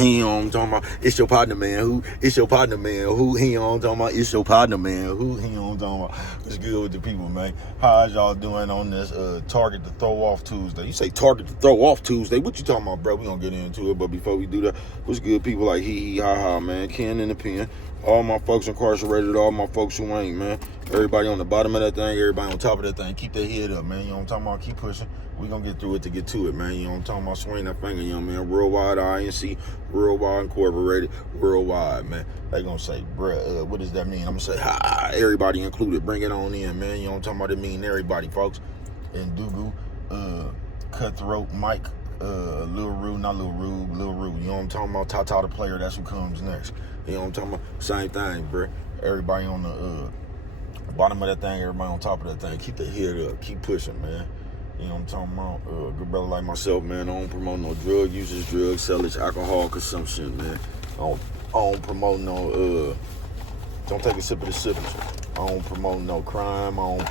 He on talking about it's your partner, man. Who? It's your partner, man. Who? He on talking about it's your partner, man. Who? He on talking about what's good with the people, man. How's y'all doing on this Target to Throw Off Tuesday? You say Target to Throw Off Tuesday? What you talking about, bro? We gonna get into it, but before we do that, what's good, people like hee ha ha, man. Ken in the pen. All my folks incarcerated, all my folks who ain't, man. Everybody on the bottom of that thing, everybody on top of that thing. Keep their head up, man. You know what I'm talking about? Keep pushing. We gonna get through it to get to it, man. You know what I'm talking about? Swing that finger, you know, man. Worldwide INC, Worldwide Incorporated, Worldwide, man. They gonna say, bruh, what does that mean? I'm gonna say, ha, everybody included. Bring it on in, man. You know what I'm talking about? It mean everybody, folks. And Dugu, Cutthroat, Mike, Lil Rue, not Lil Rue, Lil Rue. You know what I'm talking about? Tata the player, that's who comes next. You know what I'm talking about? Same thing, bruh. Everybody on the bottom of that thing, everybody on top of that thing. Keep their head up. Keep pushing, man. You know what I'm talking about? Good brother like myself, man. I don't promote no drug usage, drug sellage, alcohol consumption, man. I don't promote no, don't take a sip of the sippers. I don't promote no crime. I don't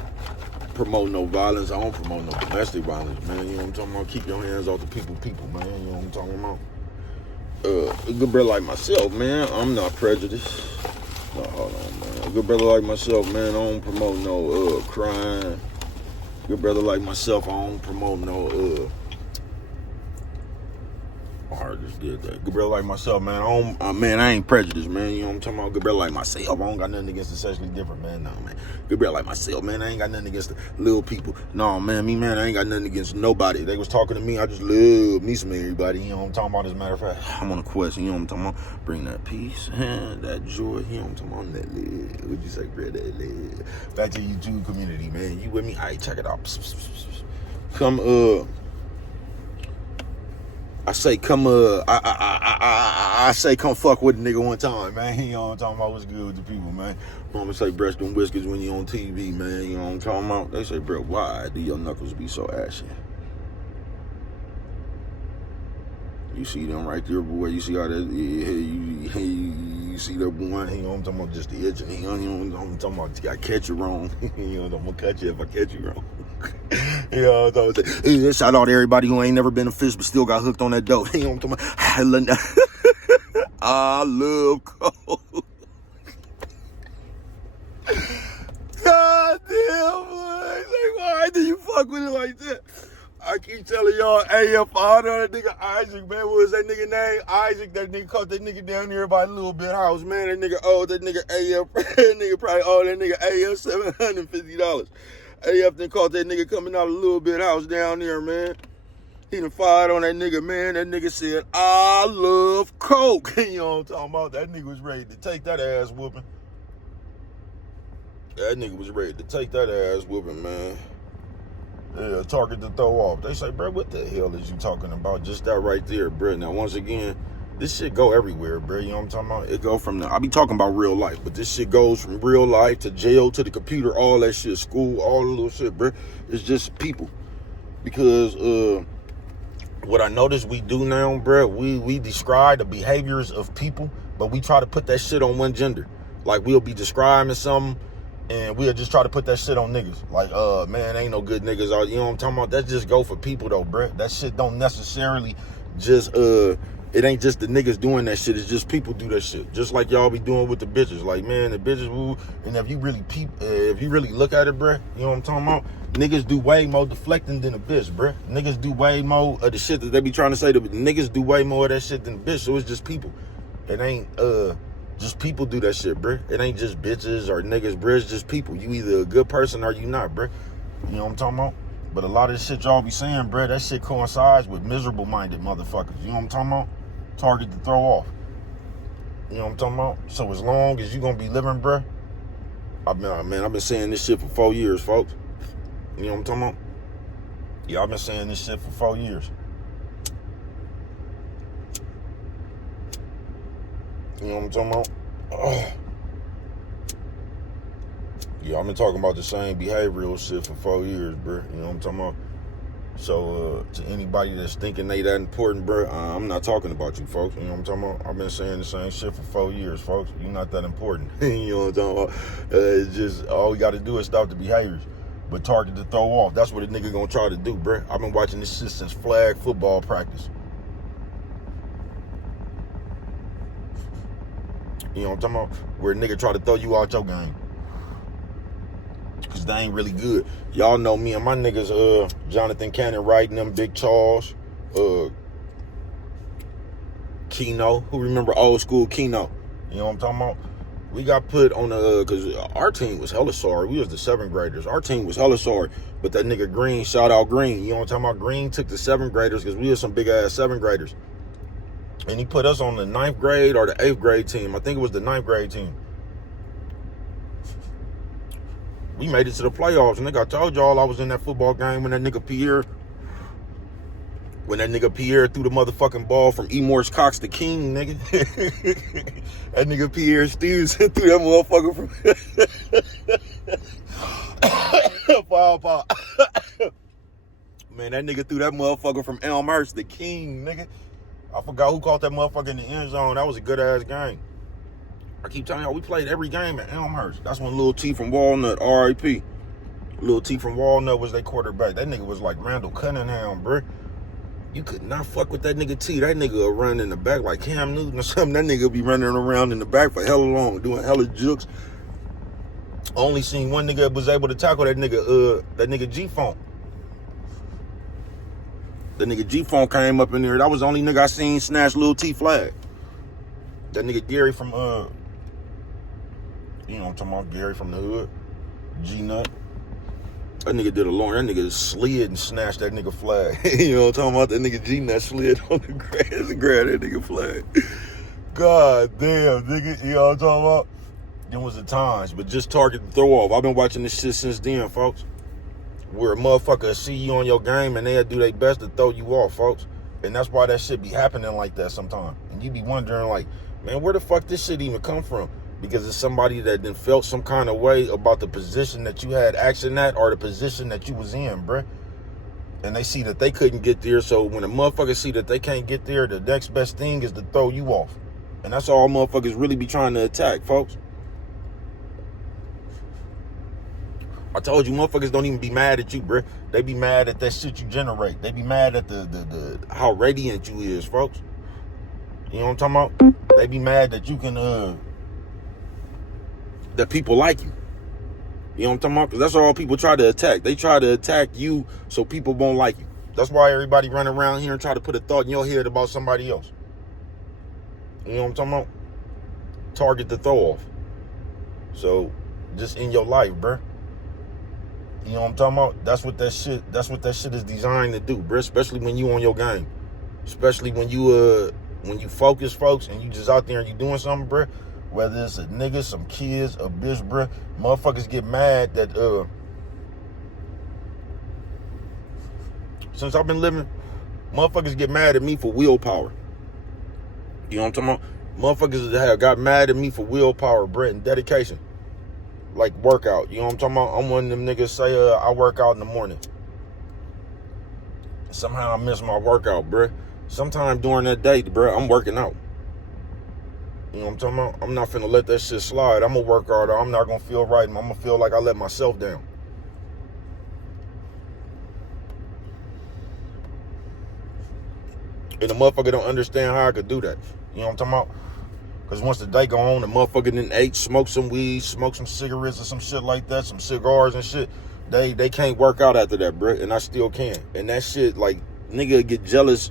promote no violence. I don't promote no domestic violence, man. You know what I'm talking about? Keep your hands off the people, man. You know what I'm talking about? A good brother like myself, man, I'm not prejudiced. No, hold on, man. A good brother like myself, man, I don't promote no crime. Good brother like myself, I don't promote no I just did that. Good brother like myself, man, I ain't prejudiced, man. You know what I'm talking about? Good brother like myself, I don't got nothing against the sexually different, man. No, man. Good brother like myself, man, I ain't got nothing against the little people. No, man, I ain't got nothing against nobody. They was talking to me, I just love me some everybody. You know what I'm talking about? As a matter of fact, I'm on a question, you know what I'm talking about? Bring that peace, that joy, you know what I'm talking about? That love. What'd you say, bro? That love. Back to the YouTube community, man. You with me? All right, check it out. Come, I say come fuck with a nigga one time, man. You know what I'm talking about? What's good with the people, man? Mama say breast and whiskers when you on TV, man. You know what I'm talking about? They say, bro, why do your knuckles be so ashy? You see them right there, boy. You see how that, you see that boy, you know what I'm talking about? Just the itch, you know what I'm talking about? I catch you wrong. You know, I'm gonna cut you if I catch you wrong. You know what I'm talking about? Shout out to everybody who ain't never been a fish but still got hooked on that dope. You know what I'm talking about? I love coke. God damn, boy. Like, why do you fuck with it like that? I keep telling y'all, AF Honor, that nigga Isaac, man. What was that nigga name? Isaac, that nigga caught that nigga down here by a little bit house, man. That nigga owed that nigga AF, that nigga probably owed that nigga AF $750. AF then caught that nigga coming out a little bit house down there, man. He done fired on that nigga, man. That nigga said, I love coke. You know what I'm talking about? That nigga was ready to take that ass whooping. That nigga was ready to take that ass whooping, man. Yeah, Target to Throw Off. They say, bro, what the hell is you talking about? Just that right there, bro. Now, once again, this shit go everywhere, bro. You know what I'm talking about? It go from I be talking about real life, but this shit goes from real life to jail to the computer, all that shit, school, all the little shit, bro. It's just people. Because what I noticed we do now, bro, we describe the behaviors of people, but we try to put that shit on one gender. Like, we'll be describing something, and we'll just try to put that shit on niggas. Like, man, ain't no good niggas out. You know what I'm talking about? That just go for people, though, bruh. That shit don't necessarily just, it ain't just the niggas doing that shit. It's just people do that shit. Just like y'all be doing with the bitches. Like, man, the bitches, woo. And if you really look at it, bruh, you know what I'm talking about? Niggas do way more deflecting than a bitch, bruh. Niggas do way more of the shit that they be trying to say. Niggas do way more of that shit than a bitch. So it's just people. It ain't, just people do that shit, bruh. It ain't just bitches or niggas, bruh. It's just people. You either a good person or you not, bruh. You know what I'm talking about? But a lot of the shit y'all be saying, bruh, that shit coincides with miserable-minded motherfuckers. You know what I'm talking about? Target to Throw Off. You know what I'm talking about? So as long as you gonna be living, bruh, I've been saying this shit for 4 years, folks. You know what I'm talking about? Yeah, I've been saying this shit for 4 years. You know what I'm talking about? Oh. Yeah, I've been talking about the same behavioral shit for 4 years, bro. You know what I'm talking about? So, to anybody that's thinking they that important, bro, I'm not talking about you, folks. You know what I'm talking about? I've been saying the same shit for 4 years, folks. You're not that important. You know what I'm talking about? It's just, all we got to do is stop the behaviors. But Target to Throw Off, that's what a nigga gonna try to do, bro. I've been watching this shit since flag football practice. You know what I'm talking about? Where a nigga try to throw you out your game. Cause they ain't really good. Y'all know me and my niggas, Jonathan Cannon writing them, Big Charles, Keno. Who remember old school Keno? You know what I'm talking about? We got put on the, cause our team was hella sorry. We was the 7th graders. Our team was hella sorry. But that nigga Green, shout out Green. You know what I'm talking about? Green took the 7th graders, cause we was some big ass 7th graders. And he put us on the 9th grade or the 8th grade team. I think it was the 9th grade team. We made it to the playoffs. Nigga, I told y'all I was in that football game when that nigga Pierre threw the motherfucking ball from E. Morse Cox to King, nigga. That nigga Pierre Stevenson threw that motherfucker from foul ball. Man, that nigga threw that motherfucker from Elmhurst to King, nigga. I forgot who caught that motherfucker in the end zone. That was a good ass game. I keep telling y'all, we played every game at Elmhurst. That's when Lil T from Walnut, R.I.P. Lil T from Walnut was their quarterback. That nigga was like Randall Cunningham, bruh. You could not fuck with that nigga T. That nigga will run in the back like Cam Newton or something. That nigga be running around in the back for hella long, doing hella jukes. Only seen one nigga that was able to tackle that nigga G-Funk. The nigga G-Funk came up in there. That was the only nigga I seen snatch Lil T flag. That nigga Gary from, you know what I'm talking about, Gary from the hood. G-Nut. That nigga did a long, that nigga slid and snatched that nigga flag. You know what I'm talking about? That nigga G-Nut slid on the grass and grabbed that nigga flag. God damn, nigga, you know what I'm talking about? Them was the times, but just target the throw off. I've been watching this shit since then, folks. Where a motherfucker see you on your game and they'll do their best to throw you off, folks. And that's why that shit be happening like that sometimes. And you be wondering like, man, where the fuck this shit even come from? Because it's somebody that then felt some kind of way about the position that you had action at or the position that you was in, bruh. And they see that they couldn't get there. So when a motherfucker see that they can't get there, the next best thing is to throw you off. And that's all motherfuckers really be trying to attack, folks. I told you, motherfuckers don't even be mad at you, bruh. They be mad at that shit you generate. They be mad at the how radiant you is, folks. You know what I'm talking about? They be mad that you can, that people like you. You know what I'm talking about? Because that's all people try to attack. They try to attack you so people won't like you. That's why everybody run around here and try to put a thought in your head about somebody else. You know what I'm talking about? Target the throw off. So, just in your life, bruh. You know what I'm talking about? That's what that shit is designed to do, bruh. Especially when you on your game. Especially when you focus, folks, and you just out there and you doing something, bruh. Whether it's a nigga, some kids, a bitch, bruh. Motherfuckers get mad that, since I've been living, motherfuckers get mad at me for willpower. You know what I'm talking about? Motherfuckers have got mad at me for willpower, bruh, and dedication. Like workout, you know what I'm talking about? I'm one of them niggas say, I work out in the morning. Somehow I miss my workout, bruh. Sometime during that day, bruh, I'm working out. You know what I'm talking about? I'm not finna let that shit slide. I'm gonna work hard. I'm not gonna feel right. I'm gonna feel like I let myself down. And the motherfucker don't understand how I could do that. You know what I'm talking about? Because once the day go on, the motherfucker then ate, smoked some weed, smoked some cigarettes or some shit like that, some cigars and shit. They can't work out after that, bruh. And I still can. And that shit, like, nigga get jealous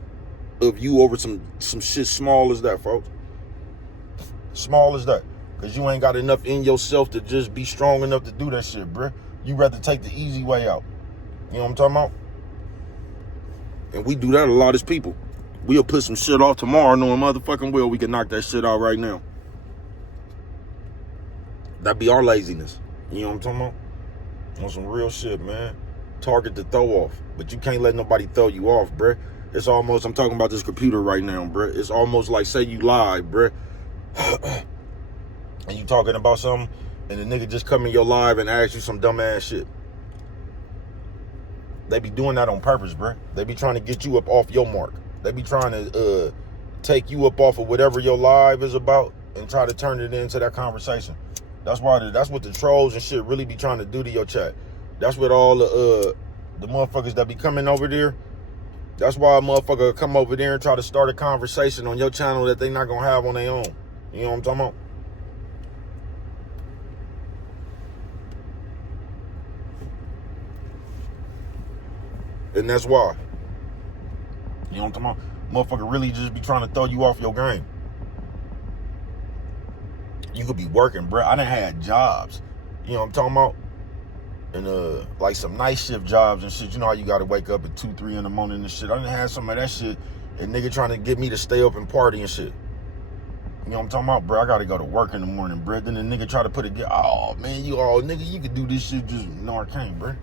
of you over some shit small as that, folks. Small as that. Because you ain't got enough in yourself to just be strong enough to do that shit, bruh. You rather take the easy way out. You know what I'm talking about? And we do that a lot as people. We'll put some shit off tomorrow knowing motherfucking well we can knock that shit out right now. That'd be our laziness. You know what I'm talking about? On some real shit, man. Target the throw off. But you can't let nobody throw you off, bruh. It's almost, I'm talking about this computer right now, bruh. It's almost like, say you lied, bruh. And you talking about something, and the nigga just come in your live and ask you some dumbass shit. They be doing that on purpose, bruh. They be trying to get you up off your mark. They be trying to take you up off of whatever your live is about and try to turn it into that conversation. That's what the trolls and shit really be trying to do to your chat. That's what all the motherfuckers that be coming over there. That's why a motherfucker come over there and try to start a conversation on your channel that they not gonna have on their own. You know what I'm talking about? And that's why. You know what I'm talking about? Motherfucker really just be trying to throw you off your game. You could be working, bro. I done had jobs. You know what I'm talking about? And like some night shift jobs and shit. You know how you gotta wake up at 2, 3 in the morning and shit. I done had some of that shit. And nigga trying to get me to stay up and party and shit. You know what I'm talking about, bro? I gotta go to work in the morning, bro. Then the nigga try to put it, oh man, nigga, you could do this shit just, no, I can't, bro.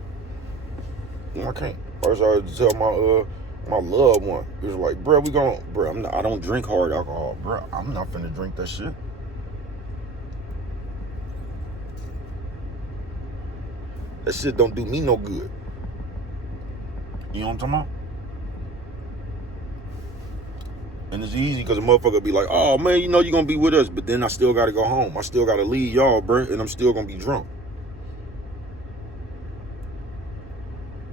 No, I can't. First I had to tell my loved one, he was like, bro, I don't drink hard alcohol, bro. I'm not finna drink that shit. That shit don't do me no good. You know what I'm talking about? And it's easy because a motherfucker be like, oh man, you know you're gonna be with us, but then I still gotta go home. I still gotta leave y'all, bro, and I'm still gonna be drunk.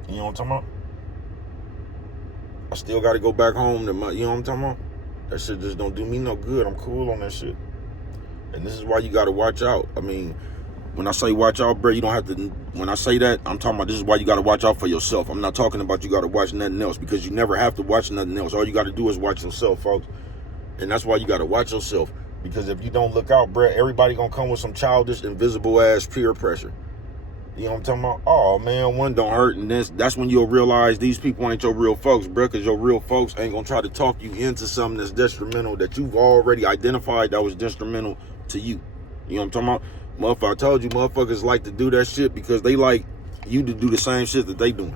You know what I'm talking about? I still gotta go back home to you know what I'm talking about? That shit just don't do me no good. I'm cool on that shit. And this is why you gotta watch out. I mean, when I say watch out, bro, you don't have to, when I say that, I'm talking about this is why you got to watch out for yourself. I'm not talking about you got to watch nothing else, because you never have to watch nothing else. All you got to do is watch yourself, folks. And that's why you got to watch yourself, because if you don't look out, bro, everybody going to come with some childish, invisible ass peer pressure. You know what I'm talking about? Oh, man, one don't hurt. And that's when you'll realize these people ain't your real folks, bro, because your real folks ain't going to try to talk you into something that's detrimental, that you've already identified that was detrimental to you. You know what I'm talking about? Motherfucker, I told you, motherfuckers like to do that shit because they like you to do the same shit that they doing.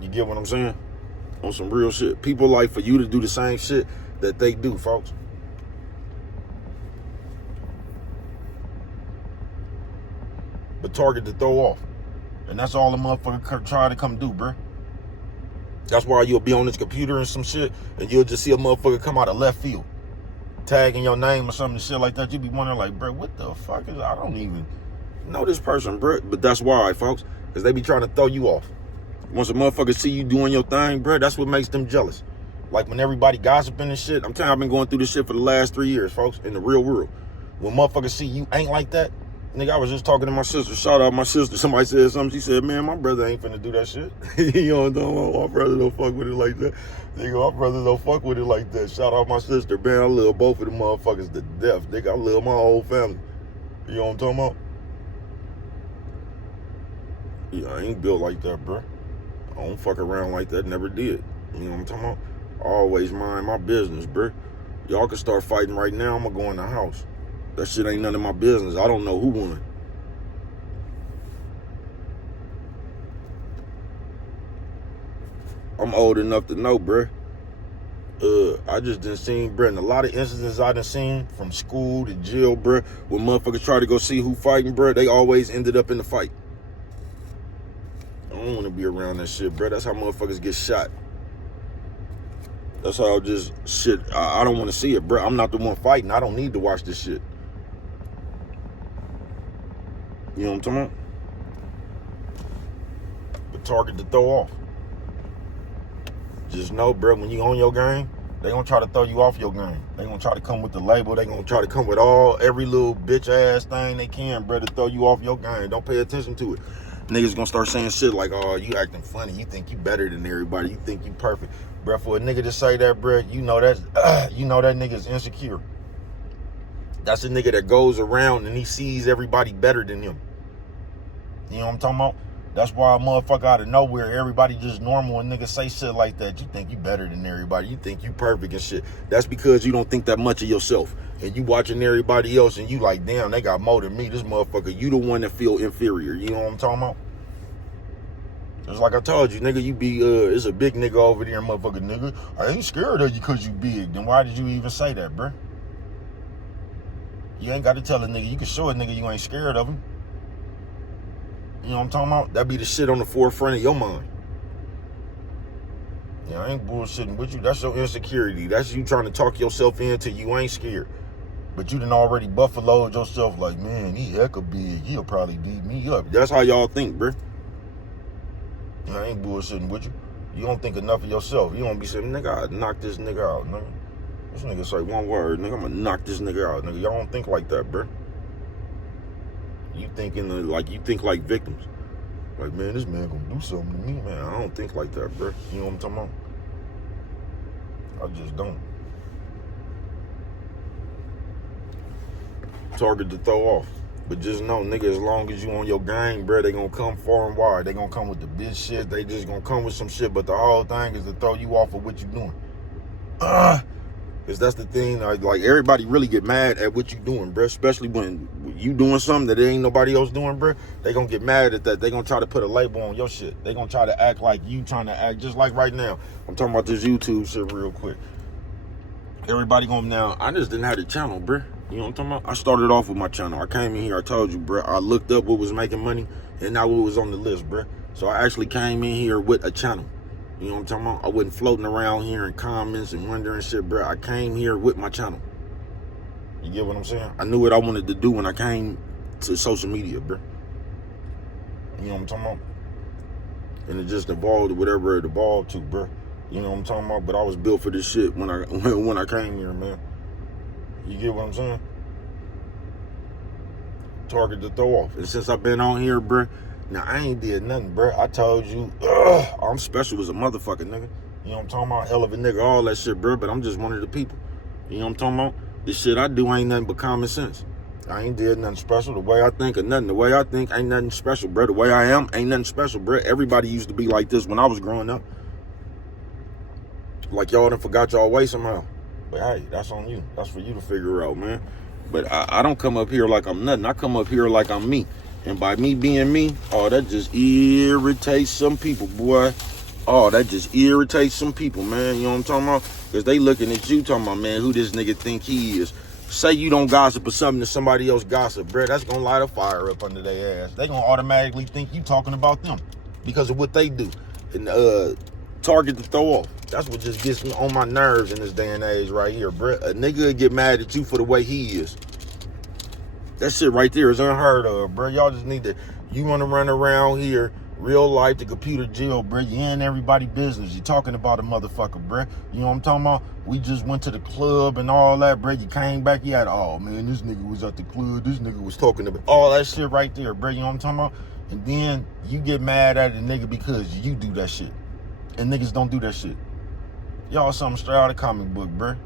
You get what I'm saying? On some real shit. People like for you to do the same shit that they do, folks. But target to throw off. And that's all the motherfucker try to come do, bruh. That's why you'll be on this computer and some shit, and you'll just see a motherfucker come out of left field, tagging your name or something, shit like that. You be wondering like, bro, what the fuck is, I don't even know this person, bro. But that's why, folks, because they be trying to throw you off. Once a motherfucker see you doing your thing, bro, that's what makes them jealous. Like when everybody gossiping and shit, I'm telling you, I've been going through this shit for the last 3 years, folks, in the real world. When motherfuckers see you ain't like that, nigga, I was just talking to my sister. Shout out my sister. Somebody said something. She said, man, my brother ain't finna do that shit. You know what I'm talking about? My brother don't fuck with it like that. Nigga, my brother don't fuck with it like that. Shout out my sister. Man, I love both of them motherfuckers to death. Nigga, I love my whole family. You know what I'm talking about? Yeah, I ain't built like that, bro. I don't fuck around like that. Never did. You know what I'm talking about? Always mind my business, bro. Y'all can start fighting right now. I'm gonna go in the house. That shit ain't none of my business. I don't know who won. I'm old enough to know, bruh. I just done seen, bruh, in a lot of instances I done seen, from school to jail, bruh, when motherfuckers try to go see who fighting, bruh, they always ended up in the fight. I don't want to be around that shit, bruh. That's how motherfuckers get shot. That's how just shit, I don't want to see it, bruh. I'm not the one fighting. I don't need to watch this shit. You know what I'm talking about? But target to throw off. Just know, bro, when you on your game, they gonna try to throw you off your game. They gonna try to come with the label. They gonna try to come with every little bitch ass thing they can, bro, to throw you off your game. Don't pay attention to it. Niggas gonna start saying shit like, oh, you acting funny. You think you better than everybody. You think you perfect. Bro, for a nigga to say that, bro, you know that nigga's insecure. That's a nigga that goes around and he sees everybody better than him. You know what I'm talking about? That's why a motherfucker out of nowhere, everybody just normal and niggas say shit like that. You think you better than everybody. You think you perfect and shit. That's because you don't think that much of yourself. And you watching everybody else and you like, damn, they got more than me. This motherfucker, you the one that feel inferior. You know what I'm talking about? It's like I told you, nigga, you be, it's a big nigga over there, motherfucker, nigga. I ain't scared of you because you big. Then why did you even say that, bruh? You ain't got to tell a nigga. You can show a nigga you ain't scared of him. You know what I'm talking about? That be the shit on the forefront of your mind. Yeah, I ain't bullshitting with you. That's your insecurity. That's you trying to talk yourself into you ain't scared. But you done already buffaloed yourself like, man, he hecka big. He'll probably beat me up. That's how y'all think, bruh. Yeah, I ain't bullshitting with you. You don't think enough of yourself. You don't be saying, nigga, I'd knock this nigga out, nigga. This nigga say one word, nigga, I'm gonna knock this nigga out, nigga. Y'all don't think like that, bruh. You think like victims. Like, man, this man gonna do something to me, man. I don't think like that, bro. You know what I'm talking about? I just don't. Target to throw off. But just know, nigga, as long as you on your gang, bro, they gonna come far and wide. They gonna come with the bitch shit. They just gonna come with some shit. But the whole thing is to throw you off of what you doing. Because that's the thing. Like, everybody really get mad at what you doing, bro. Especially when you doing something that ain't nobody else doing, bro. They gonna get mad at that. They gonna try to put a label on your shit. They gonna try to act like you trying to act just like right now. I'm talking about this YouTube shit real quick. Everybody gonna now, I just didn't have the channel, bro. You know what I'm talking about? I started off with my channel. I came in here, I told you, bro. I looked up what was making money, and now what was on the list, bro. So I actually came in here with a channel. You know what I'm talking about? I wasn't floating around here in comments and wondering shit, bro. I came here with my channel. You get what I'm saying? I knew what I wanted to do when I came to social media, bro. You know what I'm talking about? And it just evolved to whatever it evolved to, bro. You know what I'm talking about? But I was built for this shit when I came here, man. You get what I'm saying? Target to throw off. And since I've been on here, bro, now I ain't did nothing, bro. I told you, I'm special as a motherfucker, nigga. You know what I'm talking about? Hell of a nigga, all that shit, bro. But I'm just one of the people. You know what I'm talking about? This shit I do ain't nothing but common sense. I ain't did nothing special. The way I think or nothing. The way I think ain't nothing special, bro. The way I am ain't nothing special, bro. Everybody used to be like this when I was growing up. Like y'all done forgot y'all way somehow. But hey, that's on you. That's for you to figure out, man. But I don't come up here like I'm nothing. I come up here like I'm me. And by me being me, oh, that just irritates some people, boy. Oh, that just irritates some people, man. You know what I'm talking about? Because they looking at you talking about, man, who this nigga think he is. Say you don't gossip or something that somebody else gossip, bro. That's going to light a fire up under their ass. They going to automatically think you talking about them because of what they do. And target to throw off. That's what just gets me on my nerves in this day and age right here, bro. A nigga get mad at you for the way he is. That shit right there is unheard of, bro. Y'all just need to, you want to run around here, real life, the computer jail, bro. You in everybody business. You talking about a motherfucker, bro. You know what I'm talking about? We just went to the club and all that, bro. You came back, you had, oh, man, this nigga was at the club. This nigga was talking about all that shit right there, bro. You know what I'm talking about? And then you get mad at a nigga because you do that shit. And niggas don't do that shit. Y'all something straight out of the comic book, bruh.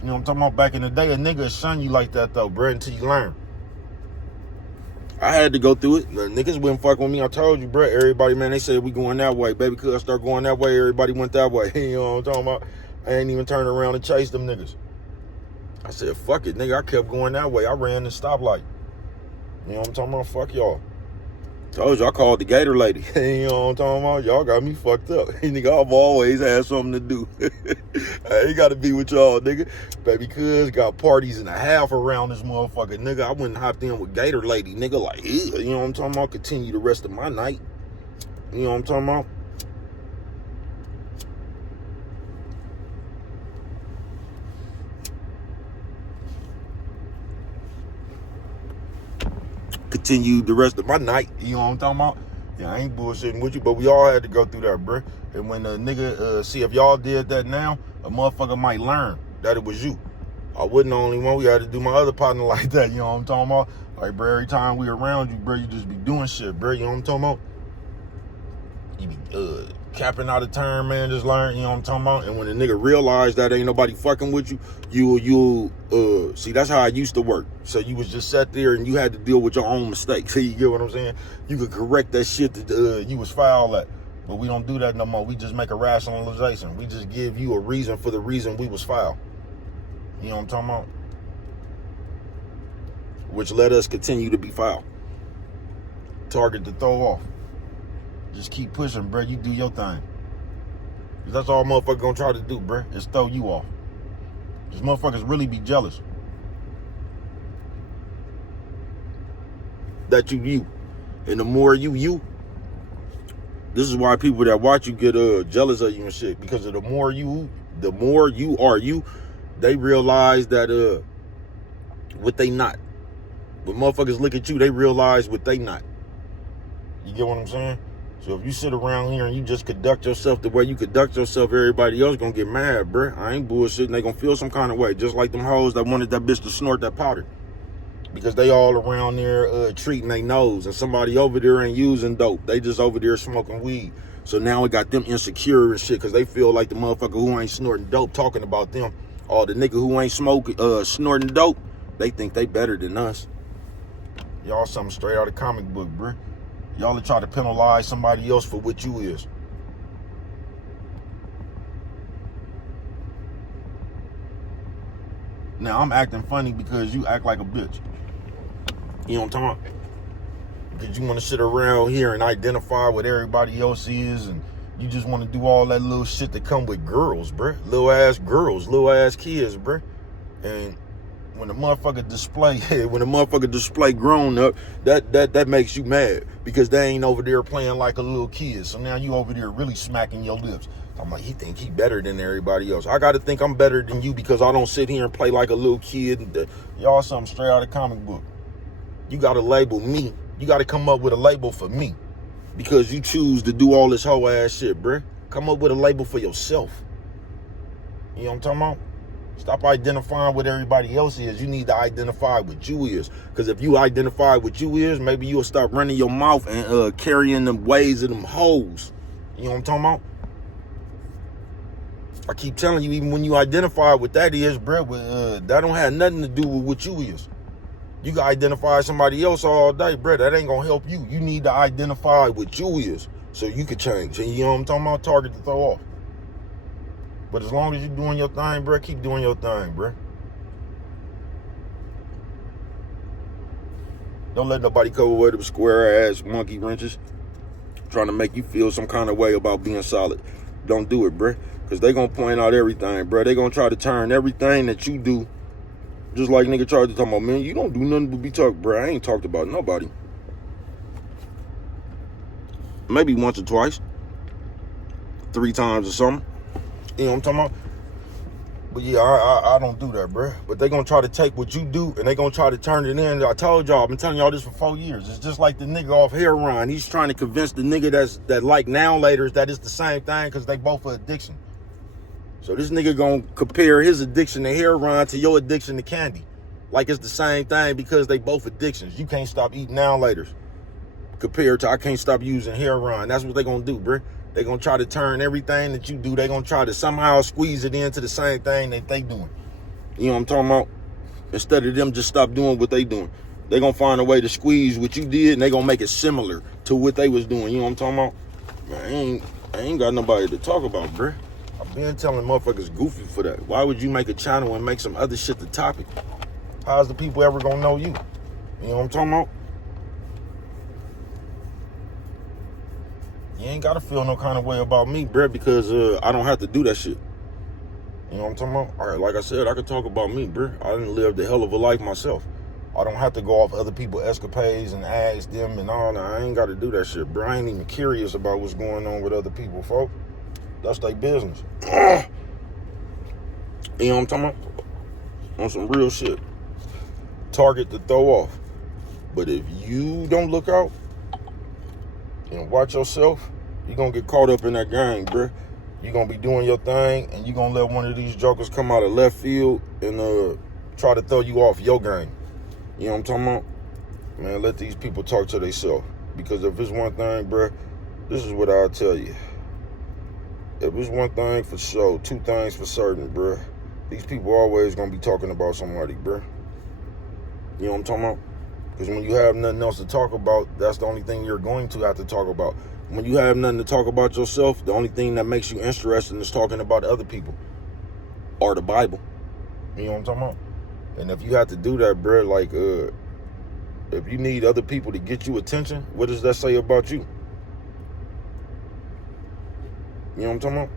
You know what I'm talking about? Back in the day, a nigga shun you like that, though, bruh, until you learn. I had to go through it. The niggas wouldn't fuck with me. I told you, bruh. Everybody, man, they said we going that way. Baby, could I start going that way? Everybody went that way. You know what I'm talking about? I ain't even turn around and chase them niggas. I said, fuck it, nigga. I kept going that way. I ran the stoplight. You know what I'm talking about? Fuck y'all. Told you, I called the Gator lady. You know what I'm talking about? Y'all got me fucked up. Nigga, I've always had something to do. I ain't got to be with y'all, nigga. Baby cuz got parties and a half around this motherfucker. Nigga, I wouldn't hopped in with Gator lady. Nigga, like, ew. You know what I'm talking about? Continue the rest of my night. You know what I'm talking about? Continue the rest of my night. You know what I'm talking about? Yeah, I ain't bullshitting with you, but we all had to go through that, bro. And when a nigga, see, if y'all did that now, a motherfucker might learn that it was you. I wasn't the only one. We had to do my other partner like that. You know what I'm talking about? Like, bro, every time we around you, bro, you just be doing shit, bro. You know what I'm talking about? You be capping out of turn, man. Just learn, you know what I'm talking about? And when a nigga realize that ain't nobody fucking with you, you'll see, that's how I used to work. So you was just sat there and you had to deal with your own mistakes. You get what I'm saying? You could correct that shit that you was foul at. But we don't do that no more. We just make a rationalization. We just give you a reason for the reason we was foul. You know what I'm talking about? Which let us continue to be foul. Target to throw off. Just keep pushing, bro. You do your thing. That's all motherfuckers gonna try to do, bro, is throw you off. These motherfuckers really be jealous that you. And the more you, this is why people that watch you get jealous of you and shit. Because of the more you are you, they realize that what they not. When motherfuckers look at you, they realize what they not. You get what I'm saying? So if you sit around here and you just conduct yourself the way you conduct yourself, everybody else gonna get mad, bruh. I ain't bullshitting. They gonna feel some kind of way. Just like them hoes that wanted that bitch to snort that powder. because they all around there treating their nose, and somebody over there ain't using dope. They just over there smoking weed. So now it got them insecure and shit because they feel like the motherfucker who ain't snorting dope talking about them. Or the nigga who ain't snorting dope, they think they better than us. Y'all something straight out of comic book, bruh. Y'all try to penalize somebody else for what you is. Now, I'm acting funny because you act like a bitch. You know what I'm talking about? Because you want to sit around here and identify what everybody else is, and you just want to do all that little shit that come with girls, bruh. Little ass girls, little ass kids, bruh. And when the motherfucker display grown up, that makes you mad because they ain't over there playing like a little kid. So now you over there really smacking your lips. I'm like, he think he better than everybody else. I got to think I'm better than you because I don't sit here and play like a little kid. Y'all something straight out of comic book. You got to label me. You got to come up with a label for me because you choose to do all this whole ass shit, bruh. Come up with a label for yourself. You know what I'm talking about? Stop identifying what everybody else is. You need to identify what you is. Because if you identify what you is, maybe you'll stop running your mouth and carrying them ways of them hoes. You know what I'm talking about? I keep telling you, even when you identify what that is, bro, that don't have nothing to do with what you is. You can identify somebody else all day, bro. That ain't gonna help you. You need to identify what you is so you can change. And you know what I'm talking about? Target to throw off. But as long as you're doing your thing, bro, keep doing your thing, bro. Don't let nobody come away with square ass monkey wrenches trying to make you feel some kind of way about being solid. Don't do it, bro. Because they going to point out everything, bro. They going to try to turn everything that you do, just like nigga tried to talk about, man, you don't do nothing but be talking, bro. I ain't talked about nobody. Maybe once or twice. 3 times or something. You know what I'm talking about? But yeah, I don't do that, bro. But they going to try to take what you do and they going to try to turn it in. I told y'all, I've been telling y'all this for 4 years. It's just like the nigga off heroin. He's trying to convince the nigga that like now laters that it's the same thing because they both are addiction. So this nigga gonna compare his addiction to heroin to your addiction to candy. Like it's the same thing because they both addictions. You can't stop eating now laters compared to I can't stop using heroin. That's what they gonna do, bro. They gonna try to turn everything that you do, they gonna try to somehow squeeze it into the same thing that they doing. You know what I'm talking about? Instead of them just stop doing what they doing. They gonna find a way to squeeze what you did and they gonna make it similar to what they was doing. You know what I'm talking about? Man, I ain't got nobody to talk about, bro. I've been telling motherfuckers goofy for that. Why would you make a channel and make some other shit the topic? How's the people ever gonna know you? You know what I'm talking about? You ain't gotta feel no kind of way about me, bruh, because I don't have to do that shit. You know what I'm talking about? All right, like I said, I could talk about me, bruh. I didn't live the hell of a life myself. I don't have to go off other people's escapades and ask them and all that. I ain't gotta do that shit, bruh. I ain't even curious about what's going on with other people, folks. That's their business. You know what I'm talking about? On some real shit. Target to throw off. But if you don't look out and watch yourself, you're going to get caught up in that game, bruh. You're going to be doing your thing, and you're going to let one of these jokers come out of left field and try to throw you off your game. You know what I'm talking about? Man, let these people talk to themselves. Because if it's one thing, bruh, this is what I'll tell you. If it's one thing for sure, 2 things for certain, bruh. These people always gonna be talking about somebody, bruh. You know what I'm talking about? Because when you have nothing else to talk about, that's the only thing you're going to have to talk about. When you have nothing to talk about yourself, the only thing that makes you interested is talking about other people. Or the Bible. You know what I'm talking about? And if you have to do that, bruh, like, if you need other people to get you attention, what does that say about you? You know what I'm talking about?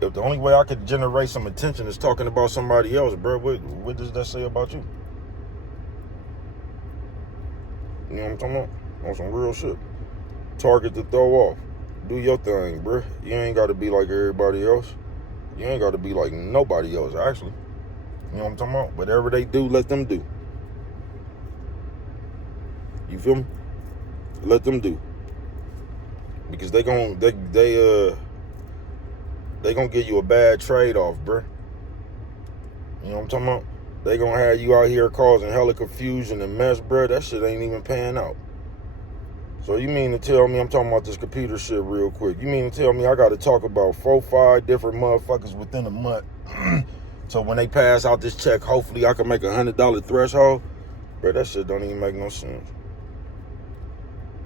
If the only way I could generate some attention is talking about somebody else, bro, what does that say about you? You know what I'm talking about? On some real shit. Target to throw off. Do your thing, bro. You ain't got to be like everybody else. You ain't got to be like nobody else, actually. You know what I'm talking about? Whatever they do, let them do. You feel me? Let them do. Because they gonna give you a bad trade-off, bruh. You know what I'm talking about? They gonna have you out here causing hella confusion and mess, bro. That shit ain't even paying out. So you mean to tell me, I'm talking about this computer shit real quick. You mean to tell me I got to talk about 4, 5 different motherfuckers within a month? So when they pass out this check, hopefully I can make $100 threshold? Bro, that shit don't even make no sense.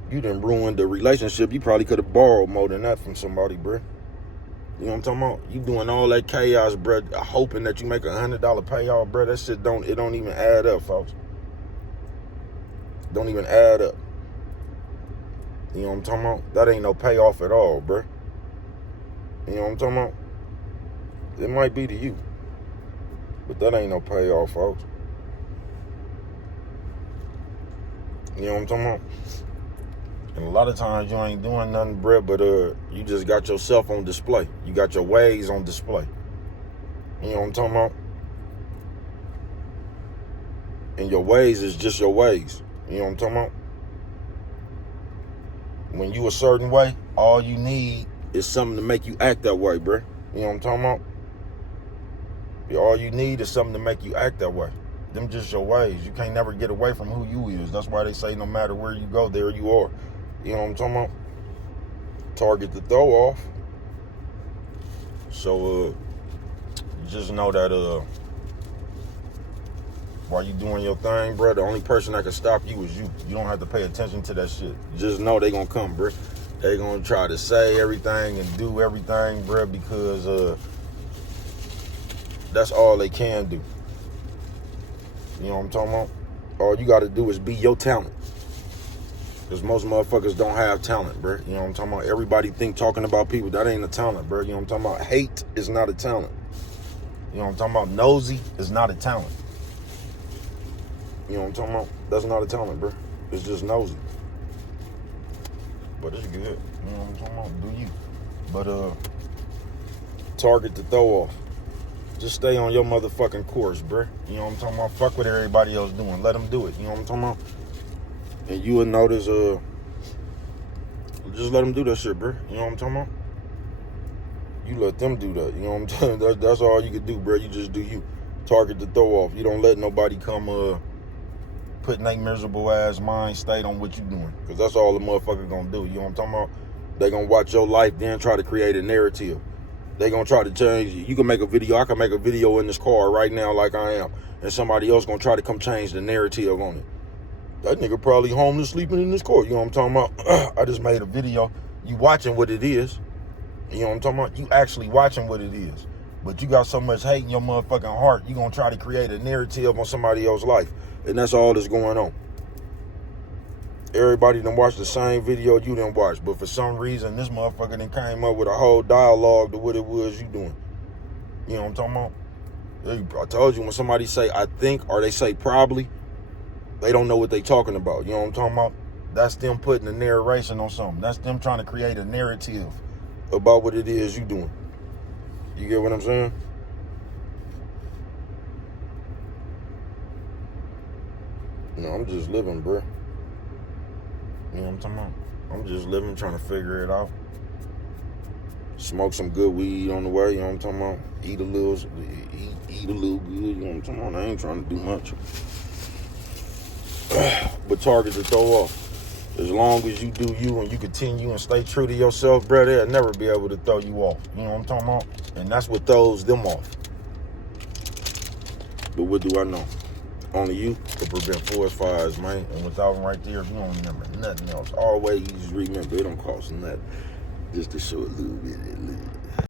You done ruined the relationship. You probably could have borrowed more than that from somebody, bro. You know what I'm talking about? You doing all that chaos, bro, hoping that you make $100 payoff, bro. That shit don't even add up, folks. Don't even add up. You know what I'm talking about? That ain't no payoff at all, bro. You know what I'm talking about? It might be to you, but that ain't no payoff, folks. You know what I'm talking about? And a lot of times you ain't doing nothing, bro, but you just got yourself on display. You got your ways on display. You know what I'm talking about? And your ways is just your ways. You know what I'm talking about? When you a certain way, all you need is something to make you act that way, bro. You know what I'm talking about? All you need is something to make you act that way. Them just your ways. You can't never get away from who you is. That's why they say no matter where you go, there you are. You know what I'm talking about? Target the throw off. So just know that while you doing your thing, bro, the only person that can stop you is you. You don't have to pay attention to that shit. Just know they gonna come, bro. They gonna try to say everything and do everything, bro, because that's all they can do. You know what I'm talking about? All you gotta do is be your talent. Because most motherfuckers don't have talent, bro. You know what I'm talking about? Everybody think talking about people, that ain't a talent, bro. You know what I'm talking about? Hate is not a talent. You know what I'm talking about? Nosy is not a talent. You know what I'm talking about? That's not a talent, bro. It's just nosy. But it's good. You know what I'm talking about? Do you. But target the throw off. Just stay on your motherfucking course, bro. You know what I'm talking about? Fuck what everybody else doing. Let them do it. You know what I'm talking about? And you will notice, just let them do that shit, bro. You know what I'm talking about? You let them do that. You know what I'm talking about? That's all you can do, bro. You just do you. Target the throw off. You don't let nobody come putting their miserable ass mind state on what you doing. Because that's all the motherfucker gonna do. You know what I'm talking about? They gonna watch your life, then try to create a narrative. They gonna try to change you. You can make a video. I can make a video in this car right now like I am. And somebody else gonna try to come change the narrative on it. That nigga probably homeless sleeping in this car. You know what I'm talking about? I just made a video. You watching what it is. You know what I'm talking about? You actually watching what it is. But you got so much hate in your motherfucking heart, you gonna try to create a narrative on somebody else's life. And that's all that's going on. Everybody done watched the same video you done watch. But for some reason, this motherfucker done came up with a whole dialogue to what it was you doing. You know what I'm talking about? I told you, when somebody say, I think, or they say probably, they don't know what they talking about. You know what I'm talking about? That's them putting a narration on something. That's them trying to create a narrative about what it is you doing. You get what I'm saying? No, I'm just living, bro. You know what I'm talking about? I'm just living, trying to figure it out. Smoke some good weed on the way, you know what I'm talking about? Eat a little good, you know what I'm talking about? I ain't trying to do much. But target to throw off. As long as you do you and you continue and stay true to yourself, bro, they'll never be able to throw you off. You know what I'm talking about? And that's what throws them off. But what do I know? Only you can prevent forest fires, man. And without them right there, you don't remember nothing else. Always remember, it don't cost nothing. Just to show a little bit of